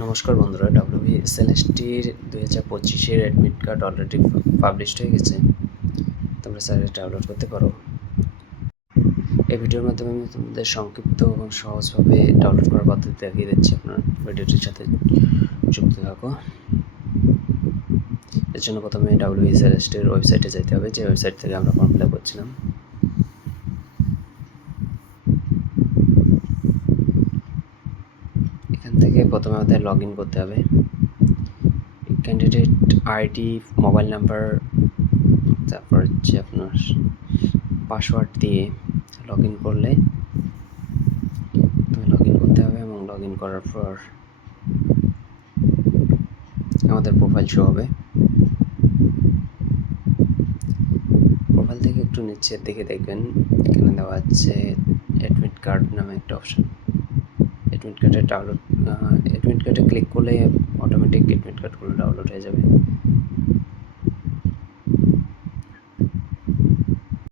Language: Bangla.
নমস্কার বন্ধুরা, WBSLSTর 2025-এর অ্যাডমিট কার্ড অলরেডি পাবলিশড হয়ে গেছে। তোমরা চাইলে ডাউনলোড করতে পারো। এই ভিডিওর মাধ্যমে আমি তোমাদের সংক্ষিপ্ত এবং সহজভাবে ডাউনলোড করার পদ্ধতি দেখিয়ে দিচ্ছি। আপনার ভিডিওটির সাথে যুক্ত থাকো। এর জন্য প্রথমে WBSLSTর ওয়েবসাইটে যেতে হবে, যে ওয়েবসাইট থেকে আমরা ফর্ম ফিল আপ করছিলাম। এখান থেকে প্রথমে আমাদের লগ ইন করতে হবে। ক্যান্ডিডেট আইডি, মোবাইল নাম্বার, তারপর হচ্ছে আপনার পাসওয়ার্ড দিয়ে লগ ইন করলে লগ ইন করতে হবে এবং লগ ইন করার পর আমাদের প্রোফাইল শো হবে। প্রোফাইল থেকে একটু নিচের দিকে দেখবেন, এখানে দেওয়া আছে অ্যাডমিট কার্ড নামে একটা অপশন। অ্যাডমিট কার্ডে ক্লিক করলে অটোমেটিক অ্যাডমিট কার্ডগুলো ডাউনলোড হয়ে যাবে।